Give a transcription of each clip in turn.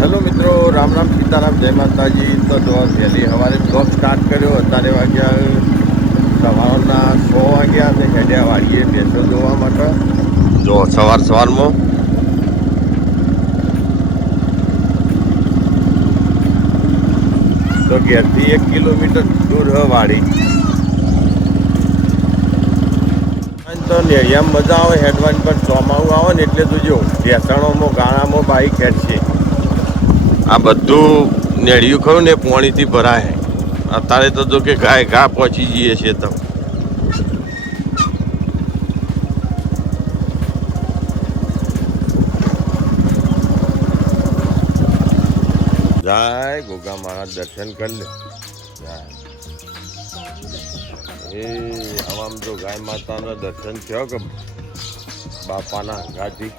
Hello મિત્રો, રામ રામ સીતારામ, જય માતાજી. તો જો વહેલી સવારે બ્લોગ સ્ટાર્ટ કર્યો. અત્યારે વાગ્યા સવારના 6 વાગ્યા અને હેડ્યા વાળીએ ભેંસો જોવા માટે. જો સવારમાં તો ઘેરથી 1 કિલોમીટર દૂર વાળી. તો એમ મજા આવે હેડવાની, પણ ચોમાવું આવે ને એટલે તું જો ભેંસણોમાં ગાળામાં બાઈક હેડશે. આ બધું નેળિયું ખરું ને પોણીથી ભરાય. અત્યારે તો જો કે ગાય ઘા પહોંચી જઈએ છીએ તો જાય ગોગા મહારાજ દર્શન કરી લે. એ આમ જો ગાય માતાના દર્શન થયો કે બાપાના ગાથી.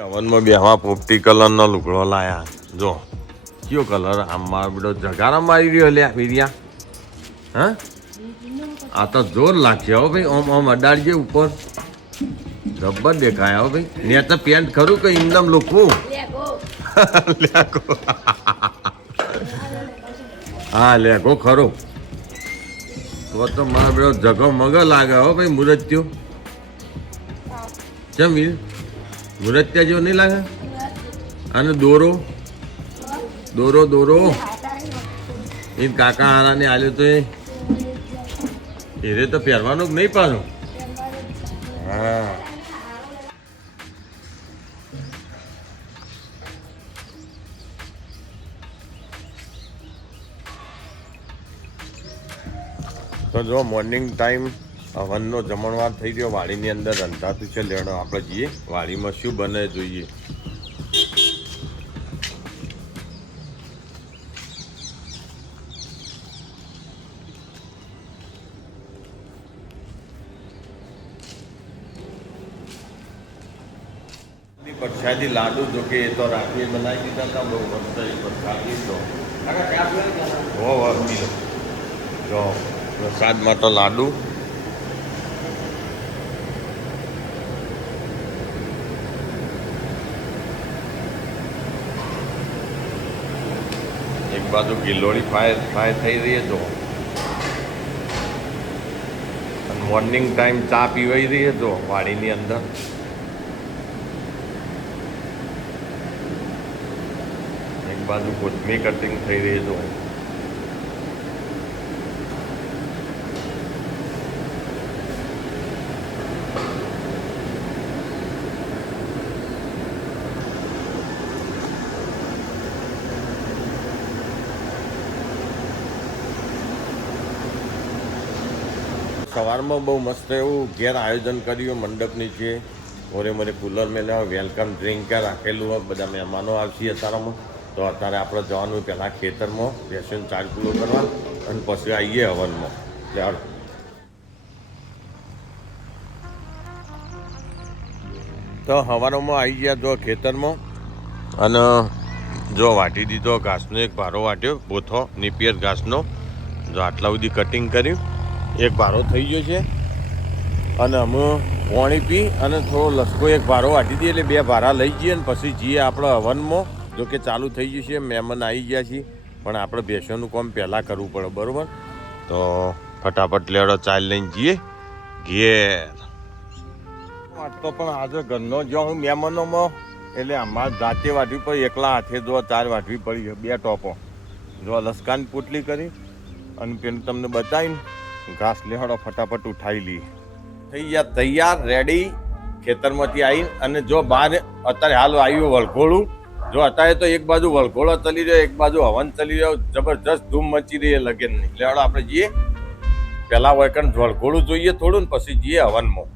હવનમાં બેહવા પોપટી કલરનો લુગડો લાયા. જો કયો કલર આમ મારો બધો જગારા મારી રહ્યો લ્યા વીરિયા. હા આ તો જોર લાગશે હો ભાઈ. ઓમ અડાડજે ઉપર, જબ્બર દેખાય હો ભાઈ. ને તો પેન્ટ ખરું કે એકદમ લોખું લેગો. હા લેગો ખરો. તો મારો બધો જગો મગ લાગે હો ભાઈ. મુરત્યો કેમ વીર? મુરત્યા જેવો નહીં લાગે? અને દોરો દોરો દોરો એ કાકા હારાને આલ્યો તો એ તો પહેરવાનું જ નહીં પાછું. હા તો જો મોર્નિંગ ટાઈમ હવનનો જમણવાર થઈ ગયો. વાડીની અંદર રંધાતું છે. લેડો આપણે જઈએ વાડીમાં શું બને જોઈએ. પ્રસાદી લાડુ જો કે એ તો રાત્રે બનાવી દીધા હતા. બહુ મસ્ત પ્રસાદી તો જો પ્રસાદમાં તો લાડુ. એક બાજુ ગિલોડી ફ્રાય થઈ રહી તો મોર્નિંગ ટાઈમ ચા પીવાઈ રહી તો વાડીની અંદર. એક બાજુ કોથમીર કટિંગ થઈ રહી તો સવારમાં બહુ મસ્ત એવું ઘેર આયોજન કર્યું મંડપની છે. ઓરે મને કુલર મેળવ્યા, વેલકમ ડ્રિંક રાખેલું હોય. બધા મહેમાનો આવશે અત્યારમાં. તો અત્યારે આપણે જવાનું પહેલાં ખેતરમાં બેસીને 4 કિલો કરવા અને પછી આવીએ હવનમાં. ચાલ તો હવારમાં આવી ગયા જો ખેતરમાં. અને જો વાટી દીધો ઘાસનો એક ભારો વાટ્યો, બોથો નીપિયર ઘાસનો. જો આટલા સુધી કટિંગ કર્યું. એક ભારો થઈ ગયો છે. અને અમે પાણી પી અને થોડો લસકો એક ભારો વાટી દઈએ એટલે 2 ભારા લઈ જઈએ અને પછી જઈએ આપણે હવનમાં. જો કે ચાલુ થઈ ગયું છે, મહેમાન આવી ગયા છીએ, પણ આપણે ભેંસોનું કામ પહેલાં કરવું પડે બરાબર. તો ફટાફટ લેડો ચાલ લઈને જઈએ ઘેર. તો પણ આજે ઘરનો જો હું મહેમાનોમાં એટલે અમારે જાતે વાટવી પડી. એકલા હાથે જો 4 વાટવી પડી છે. 2 ટોપો જો લસકાની પોટલી કરી અને પેલું તમને બતાવીને ઘાસ લેહાડો ફટાફટ ઉઠાવી લઈએ. થઈ ગયા તૈયાર રેડી ખેતરમાંથી આવી. અને જો બહાર અત્યારે હાલ આવ્યું વલઘોળું. જો અત્યારે તો એક બાજુ વલઘોળો ચલી રહ્યો, એક બાજુ હવન ચલી રહ્યો. જબરજસ્ત ધૂમ મચી રહી લગનની. લેવાડો આપણે જઈએ પહેલાં વળકણ વલઘોળું જોઈએ થોડું ને પછી જઈએ હવનમાં.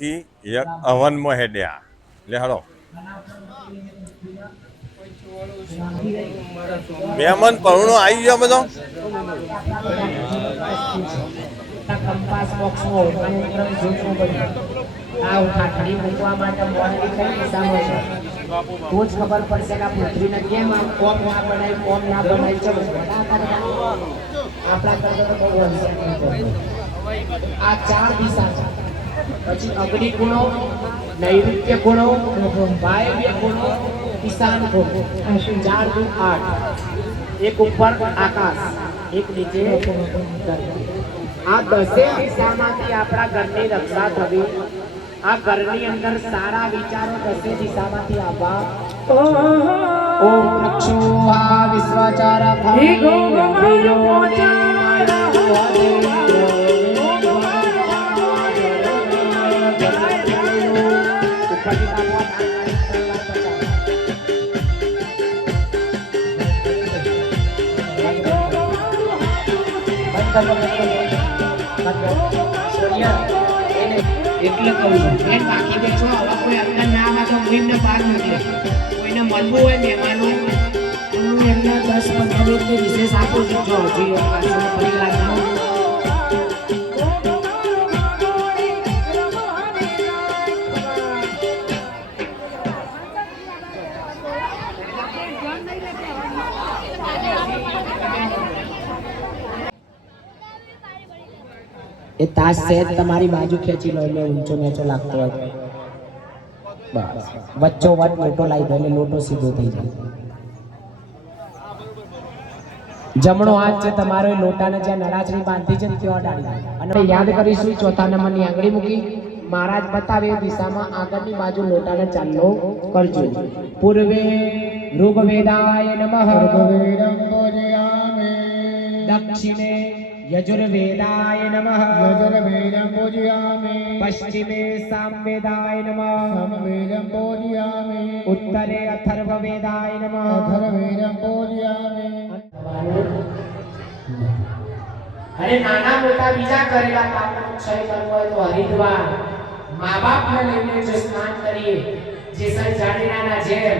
અહીંથી એક હવનમાં હેડ્યા લે હળો મહેમાન પરુણો આવી ગયો બધો કંપાસ બોક્સમાં ઉપક્રમ જોઈશું બધું આ ખાટડી મૂકવા માટે મોડલી કઈ દિશામાં છે તો જ ખબર પડશે કે આ પૃથ્વીને કેમ આમ કોમ ના બનાવી કોમ ના બનાવી ચલો આપણા કરતા તો બહુ આ ચાર દિશા છે પછી અગ્નિ ગુણો નૈઋત્ય ગુણો વાયવ્ય ગુણો ઈશાન ગુણો 4 દુ 8 એક ઉપર આકાશ એક નીચે આ દસે દિશામાંથી આપણા ઘરની રક્ષા થવી આ ઘરની અંદર સારા વિચારો દસે દિશામાંથી આવવા ઓમ રક્ષોહા વિશ્વાચારા હે ગોગમાનો એટલે કહું છું બેન બાકી બેઠો હવે કોઈ અંદર ના માં તો મુહિમને બહાર નીકળે કોઈને મળવું હોય મહેમાનો હું એમને 10-15 મિનિટની વિશેષ આપું છું જો હજી પરિવારનો એ તાશ છે તમારી બાજુ ખેંચી લો એટલે ઊંચો નીચો લાગતો હોય બસ વચ્ચો વટ લોટો લાવી દો એટલે લોટો સીધો થઈ જાય જમણો હાથ છે તમારો એ લોટાને જ્યાં નળાચરી બાંધી છે ને ત્યાં અડાડી અને યાદ કરીશું ચોથા નંબરની આંગળી મૂકી મહારાજ બતાવે એ દિશામાં આગળની બાજુ લોટાને ચાલો કરજો પૂર્વે ઋગ્વેદાય નમઃ દક્ષિણે यजुर्वेदाय नमः यजुर्वेदं पूजयामि पश्चिमे सामवेदाय नमः सामवेदं पूजयामि उत्तरे अथर्ववेदाय नमः अथर्ववेदं पूजयामि अरे नाना मोटा बीजा करेला पापનો ક્ષય કરવો હોય તો હરિદ્વાર મા બાપને લઈને જો સ્નાન કરીએ જેસલ જાડેરાના જેમ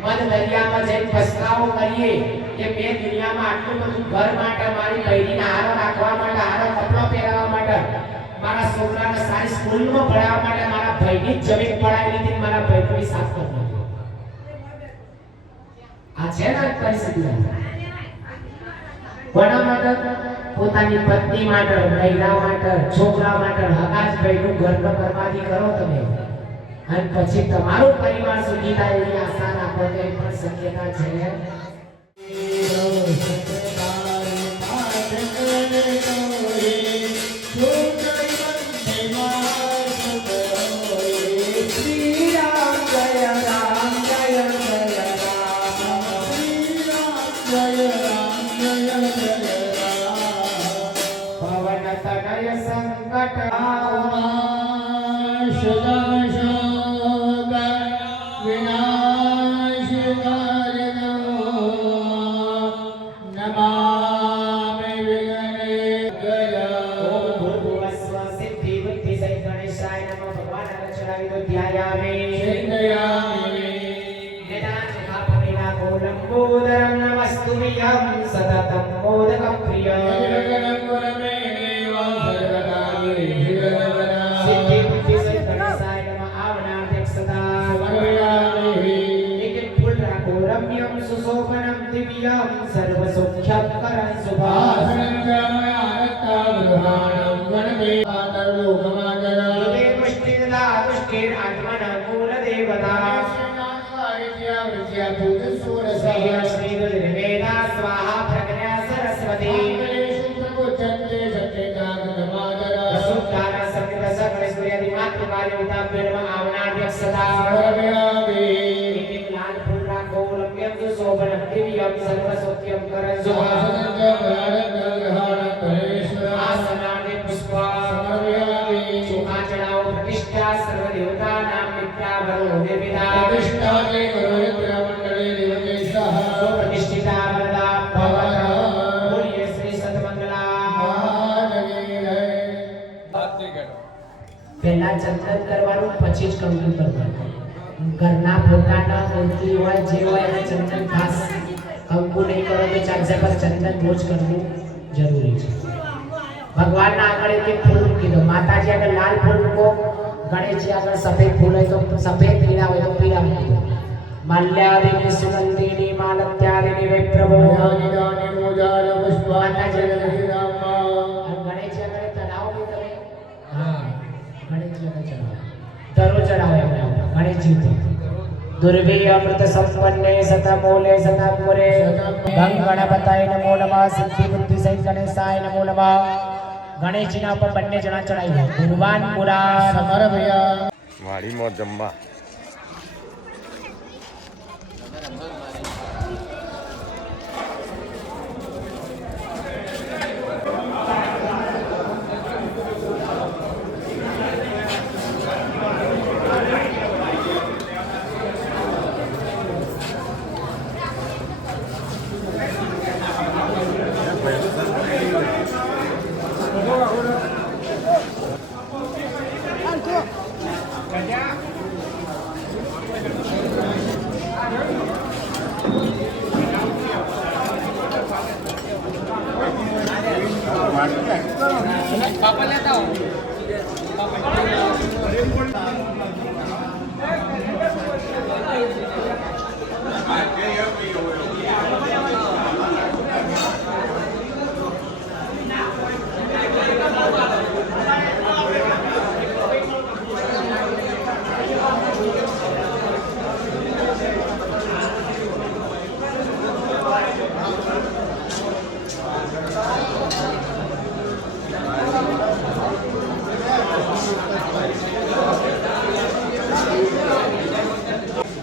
મન દરિયામાં જઈને પસ્તાવો કરીએ કે મેં દુનિયામાં આટલું બધું ઘર માટે મારી બહેરીને હારો રાખવા માટે હારો કપડો પહેરાવવા માટે મારા છોકરાને સારી સ્કૂલમાં ભણાવવા માટે મારા ભાઈની જમીન પડાવી લીધી મારા ભાઈની સાથ કરી આ છે ને પરિસ્થિતિ કોના માટે પોતાની પત્ની માટે મહિલા માટે છોકરા માટે હકાજ ભાઈનું ઘરનો બરબાદી કરો તમે અને પછી તમારો પરિવાર સુખી થાય એવી આશા રાખો તો એ પણ શક્યતા છે પહેલા ચંદન કરવા પછી જ કંકુ કરવાનું. ઘરના પોતાના મૂર્તિ હોય જે હોય એને ચંદન ખાસ કંકુ નહીં કરો તો ચાલશે, પણ ચંદન રોજ કરવું જરૂરી છે. ભગવાનના આગળ એક ફૂલ મૂકી દો. માતાજી આગળ લાલ ફૂલ મૂકો, ગણેશજી આગળ સફેદ ફૂલ હોય તો સફેદ, પીળા હોય તો પીળા મૂકી દો. માલ્યાદિની સુગંધિની માલત્યાદિની વે પ્રભો. યાનિદાની મોજાર પુષ્પાંજલિ રામા. ગણેશજી આગળ ચડાવો કે તમે? હા, ગણેશજી આગળ ચડાવો. દરરોજ ચડાવો એમને ગણેશજી ઉપર. दुर्वे अमृत संपन्ने सतमूले सतपुरे गंग गणपताय नमो नमः. सिद्धि बुद्धि सहित गणेशाय नमो नमः. ગણેશજીના ઉપર બંને જણા ચડાવી ગુણવાન પુરા સમર ભૈયા. વાડીમાં જમવા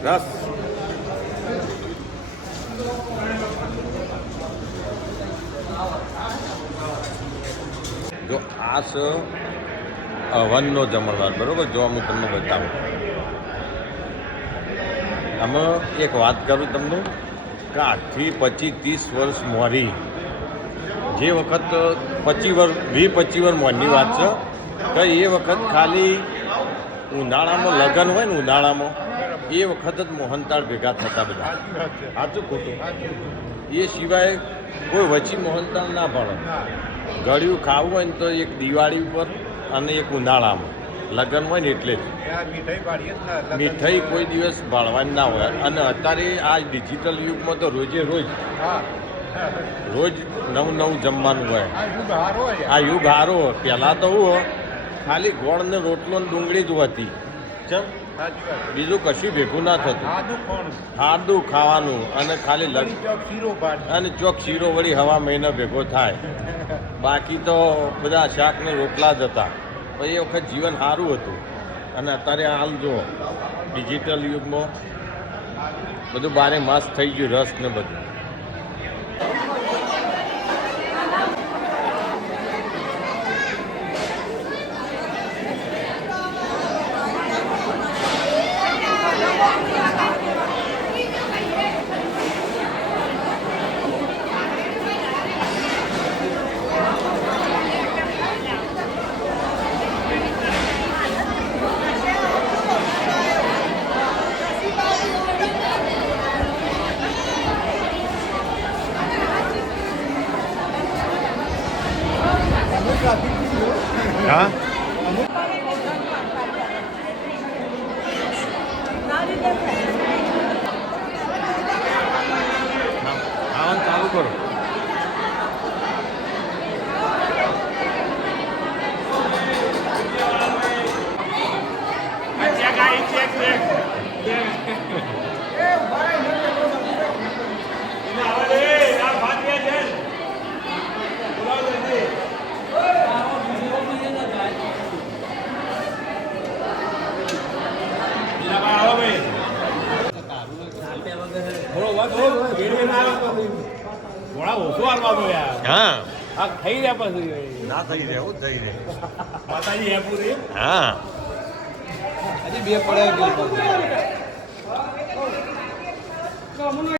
રસ જો આ છે હવનનો જમણવાર, બરોબર. જો અમે તમને બતાવું, આમાં એક વાત કરું તમને કે આજથી 25-30 વર્ષ મોરી, જે વખત 20-25 વર્ષ મોરની વાત છે કે એ વખત ખાલી ઉનાળામાં લગ્ન હોય ને, ઉનાળામાં એ વખત જ મોહનતાળ ભેગા થતા બધા. સાચું ખોટું? એ સિવાય કોઈ વચ્ચે મોહનતાળ ના ભણે. ગળ્યું ખાવું હોય ને તો એક દિવાળી ઉપર અને એક ઉનાળામાં લગ્ન હોય ને એટલે જ. મીઠાઈ કોઈ દિવસ ભાળવાની ના હોય. અને અત્યારે આ ડિજિટલ યુગમાં તો રોજે રોજ નવું જમવાનું હોય. આ યુગ હારો. પહેલાં તો હું ખાલી ગોળ ને રોટલો ને ડુંગળી જ હતી. ચમ બીજું કશું ભેગું ના થતું. સાદું ખાવાનું અને ખાલી અને ચોક શીરો વળી હવા મહિના ભેગો થાય. બાકી તો બધા શાક ને રોટલા જ હતા. પણ એ વખત જીવન સારું હતું. અને અત્યારે હાલ જો ડિજિટલ યુગમાં બધું બારે માસ થઈ ગયું, રસ ને બધું. હા, ખાવાનું ચાલુ કરો. હા, થઈ રહ્યા પછી ના થઈ રહ્યા, એવું થઈ રહ્યા. માતાજી હે પૂરી. હા, હજી બે પડે.